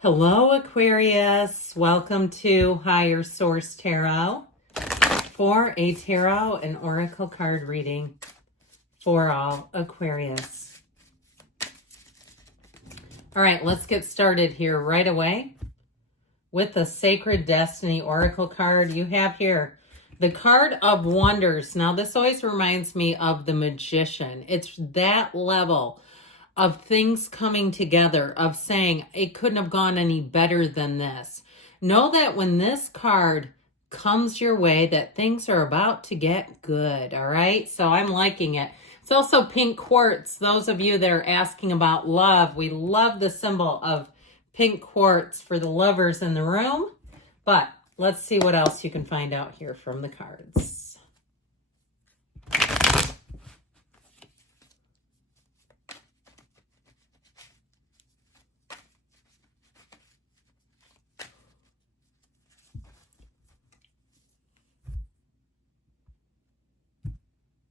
Hello, Aquarius. Welcome to Higher Source Tarot for a tarot and oracle card reading for all Aquarius. All right, let's get started here right away with the Sacred Destiny Oracle card. You have here the card of wonders. Now, this always reminds me of the Magician. It's that level of things coming together, of saying it couldn't have gone any better than this. Know that when this card comes your way, that things are about to get good, all right? So I'm liking it. It's also pink quartz. Those of you that are asking about love, we love the symbol of pink quartz for the lovers in the room. But let's see what else you can find out here from the cards.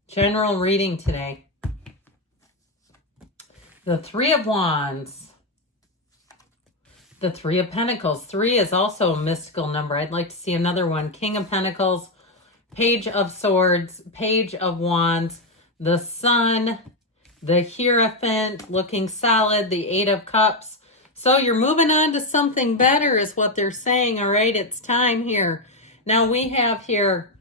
General reading today. The Three of Wands. The Three of Pentacles. 3 is also a mystical number. I'd like to see another one. King of Pentacles, Page of Swords, Page of Wands, the Sun, the Hierophant, looking solid, the 8 of Cups. So you're moving on to something better is what they're saying, all right? It's time here. Now we have here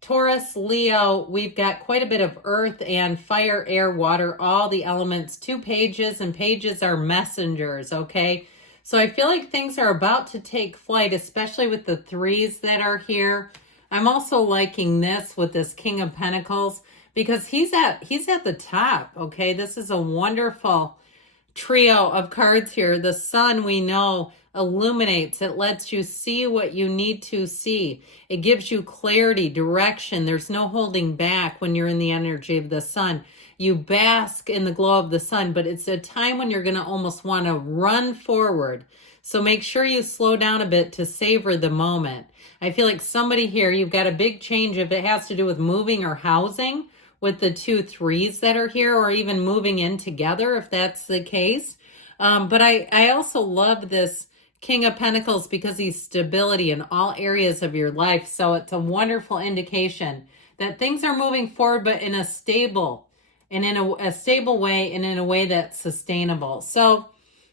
Taurus, Leo, we've got quite a bit of earth and fire, air, water, all the elements, 2 pages, and pages are messengers, okay? So I feel like things are about to take flight, especially with the 3s that are here. I'm also liking this with this King of Pentacles because he's at the top, okay? This is a wonderful trio of cards here. The Sun, we know, illuminates. It lets you see what you need to see. It gives you clarity, direction. There's no holding back when you're in the energy of the Sun. You bask in the glow of the Sun, but it's a time when you're going to almost want to run forward. So make sure you slow down a bit to savor the moment. I feel like somebody here, you've got a big change if it has to do with moving or housing with the 2 3s that are here, or even moving in together if that's the case. But I also love this King of Pentacles because he's stability in all areas of your life. So it's a wonderful indication that things are moving forward, but in a stable way and in a way that's sustainable. So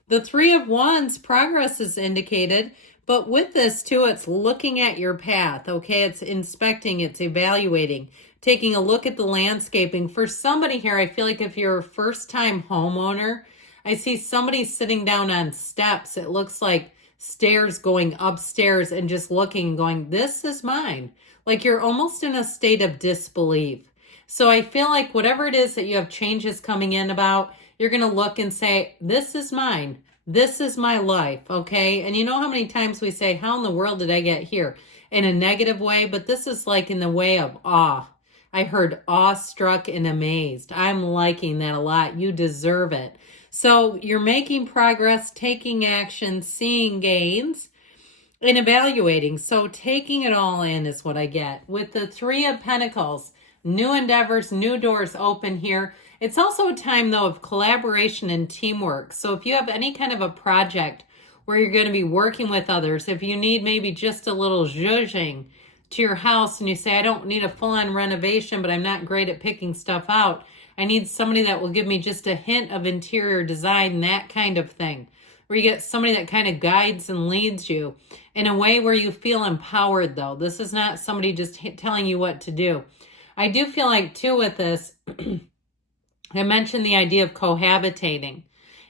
the 3 of Wands, progress is indicated, but with this too, it's looking at your path, okay? It's inspecting, it's evaluating, taking a look at the landscaping. For somebody here, I feel like if you're a first-time homeowner, I see somebody sitting down on steps. It looks like stairs going upstairs and just looking and going, this is mine. Like you're almost in a state of disbelief. So I feel like whatever it is that you have changes coming in about, you're going to look and say, this is mine. This is my life, okay? And you know how many times we say, how in the world did I get here? In a negative way, but this is like in the way of awe. I heard awestruck and amazed. I'm liking that a lot. You deserve it. So you're making progress, taking action, seeing gains, and evaluating. So taking it all in is what I get. With the 3 of Pentacles, new endeavors, new doors open here. It's also a time, though, of collaboration and teamwork. So if you have any kind of a project where you're going to be working with others, if you need maybe just a little zhuzhing to your house and you say, I don't need a full-on renovation, but I'm not great at picking stuff out. I need somebody that will give me just a hint of interior design, that kind of thing. Where you get somebody that kind of guides and leads you in a way where you feel empowered, though. This is not somebody just telling you what to do. I do feel like, too, with this, I mentioned the idea of cohabitating.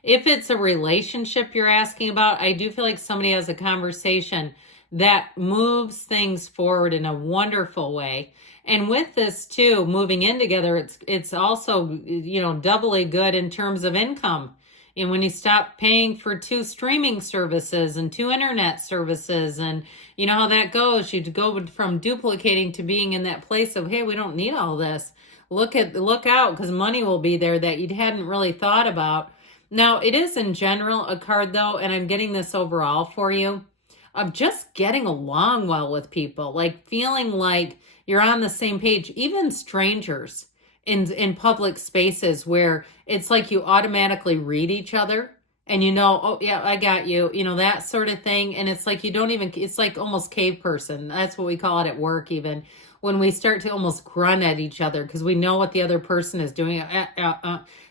If it's a relationship you're asking about, I do feel like somebody has a conversation that moves things forward in a wonderful way. And with this too, moving in together, it's also, doubly good in terms of income. And when you stop paying for 2 streaming services and 2 internet services, and you know how that goes, you go from duplicating to being in that place of, hey, we don't need all this. Look out, because money will be there that you hadn't really thought about. Now, it is in general a card though, and I'm getting this overall for you, of just getting along well with people, like feeling like you're on the same page, even strangers in public spaces where it's like you automatically read each other and you know, oh yeah, I got you, you know, that sort of thing. And it's like you don't even, it's like almost cave person. That's what we call it at work, even when we start to almost grunt at each other because we know what the other person is doing,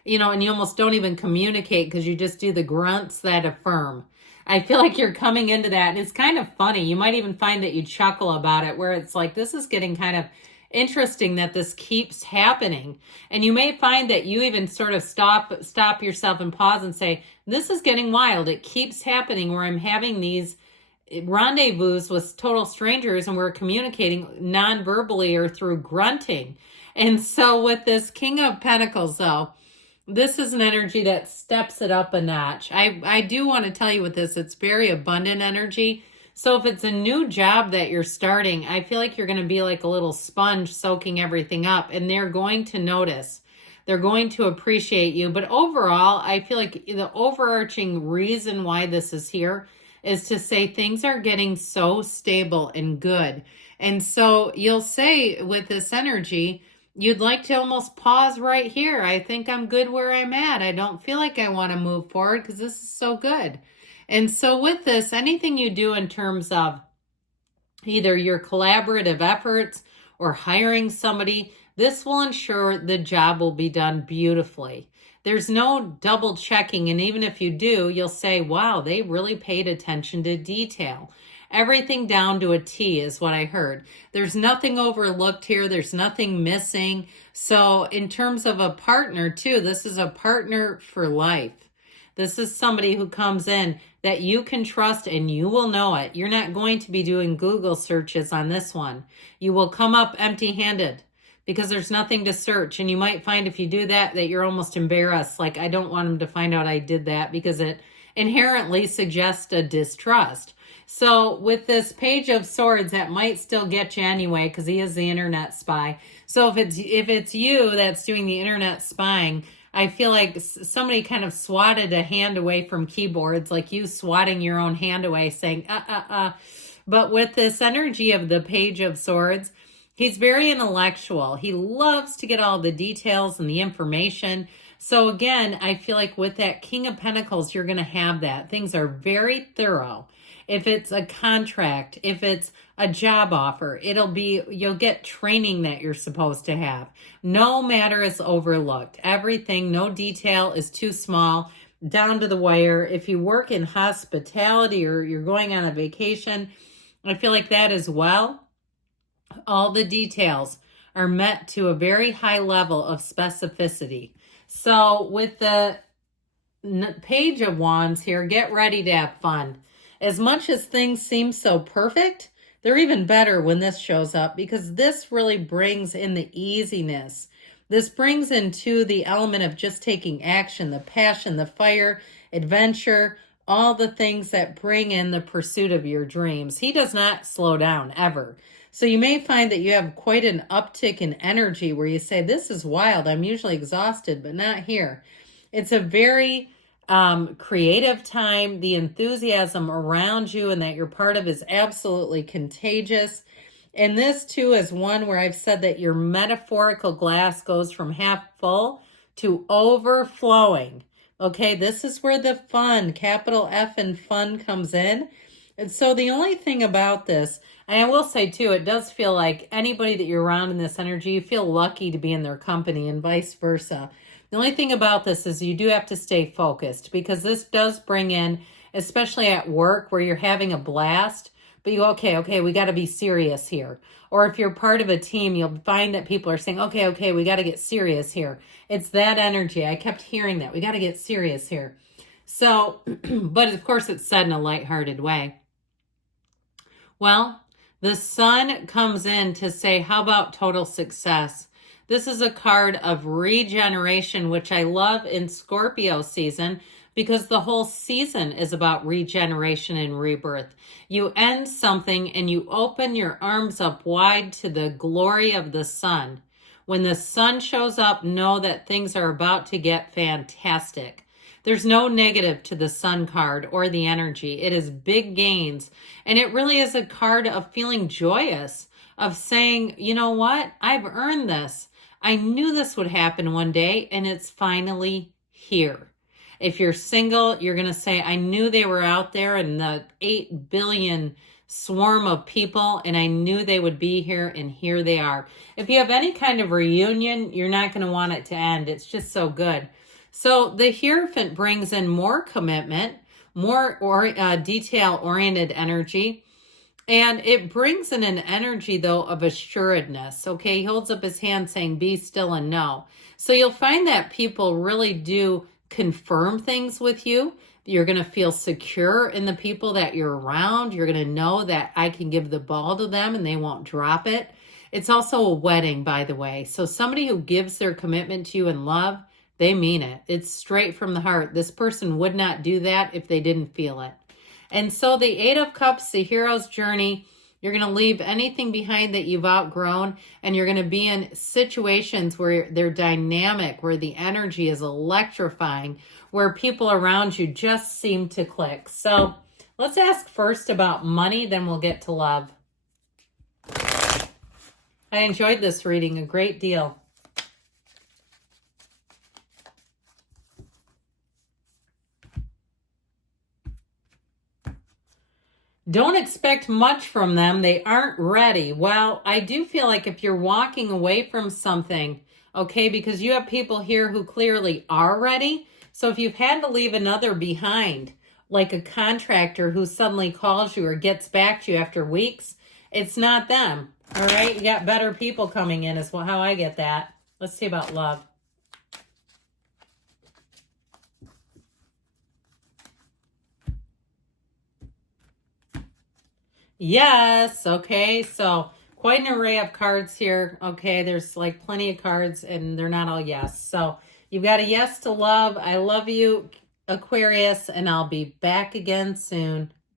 you know, and you almost don't even communicate because you just do the grunts that affirm. I feel like you're coming into that, and it's kind of funny. You might even find that you chuckle about it, where it's like, this is getting kind of interesting that this keeps happening. And you may find that you even sort of stop yourself and pause and say, this is getting wild. It keeps happening where I'm having these rendezvous with total strangers and we're communicating non-verbally or through grunting. And so with this King of Pentacles, though, this is an energy that steps it up a notch. I do want to tell you with this, it's very abundant energy. So if it's a new job that you're starting, I feel like you're going to be like a little sponge soaking everything up, and they're going to notice. They're going to appreciate you. But overall, I feel like the overarching reason why this is here is to say things are getting so stable and good. And so you'll say with this energy, you'd like to almost pause right here. I think I'm good where I'm at. I don't feel like I want to move forward because this is so good. And so with this, anything you do in terms of either your collaborative efforts or hiring somebody, this will ensure the job will be done beautifully. There's no double checking. And even if you do, you'll say, wow, they really paid attention to detail. Everything down to a T is what I heard. There's nothing overlooked here. There's nothing missing. So in terms of a partner too, this is a partner for life. This is somebody who comes in that you can trust and you will know it. You're not going to be doing Google searches on this one. You will come up empty-handed because there's nothing to search. And you might find if you do that, that you're almost embarrassed. Like, I don't want them to find out I did that because it inherently suggests a distrust. So with this Page of Swords, that might still get you anyway because he is the internet spy. So if it's you that's doing the internet spying, I feel like somebody kind of swatted a hand away from keyboards, like you swatting your own hand away, saying, But with this energy of the Page of Swords, he's very intellectual. He loves to get all the details and the information. So again, I feel like with that King of Pentacles, you're going to have that. Things are very thorough. If it's a contract, if it's a job offer, you'll get training that you're supposed to have. No matter is overlooked. Everything, no detail is too small, down to the wire. If you work in hospitality or you're going on a vacation, I feel like that as well. All the details are met to a very high level of specificity. So with the Page of Wands here, get ready to have fun. As much as things seem so perfect, they're even better when this shows up because this really brings in the easiness. This brings into the element of just taking action, the passion, the fire, adventure, all the things that bring in the pursuit of your dreams. He does not slow down ever. So you may find that you have quite an uptick in energy where you say, this is wild. I'm usually exhausted, but not here. It's a very creative time. The enthusiasm around you and that you're part of is absolutely contagious. And this too is one where I've said that your metaphorical glass goes from half full to overflowing. Okay, this is where the fun, capital F and fun, comes in. And so the only thing about this, and I will say too, it does feel like anybody that you're around in this energy, you feel lucky to be in their company and vice versa. The only thing about this is you do have to stay focused because this does bring in, especially at work where you're having a blast, but you go, okay, we got to be serious here. Or if you're part of a team, you'll find that people are saying, okay, we got to get serious here. It's that energy. I kept hearing that. We got to get serious here. So, but of course it's said in a lighthearted way. Well, the Sun comes in to say, how about total success? This is a card of regeneration, which I love in Scorpio season because the whole season is about regeneration and rebirth. You end something and you open your arms up wide to the glory of the sun. When the sun shows up, know that things are about to get fantastic. There's no negative to the sun card or the energy. It is big gains. And it really is a card of feeling joyous, of saying, you know what? I've earned this. I knew this would happen one day and it's finally here. If you're single, you're going to say, I knew they were out there in the 8 billion swarm of people, and I knew they would be here, and here they are. If you have any kind of reunion, you're not going to want it to end. It's just so good. So the Hierophant brings in more commitment, more detail-oriented energy, and it brings in an energy, though, of assuredness. Okay, he holds up his hand saying, be still and know. So you'll find that people really do confirm things with you. You're going to feel secure in the people that you're around. You're going to know that I can give the ball to them and they won't drop it. It's also a wedding, by the way. So somebody who gives their commitment to you in love, they mean it. It's straight from the heart. This person would not do that if they didn't feel it. And so the Eight of Cups, the hero's journey, you're going to leave anything behind that you've outgrown, and you're going to be in situations where they're dynamic, where the energy is electrifying, where people around you just seem to click. So let's ask first about money, then we'll get to love. I enjoyed this reading a great deal. Don't expect much from them. They aren't ready. Well, I do feel like if you're walking away from something, okay, because you have people here who clearly are ready. So if you've had to leave another behind, like a contractor who suddenly calls you or gets back to you after weeks, it's not them. All right, you got better people coming in is how I get that. Let's see about love. Yes, okay, so quite an array of cards here. Okay, there's like plenty of cards and they're not all yes. So you've got a yes to love. I love you, Aquarius, and I'll be back again soon.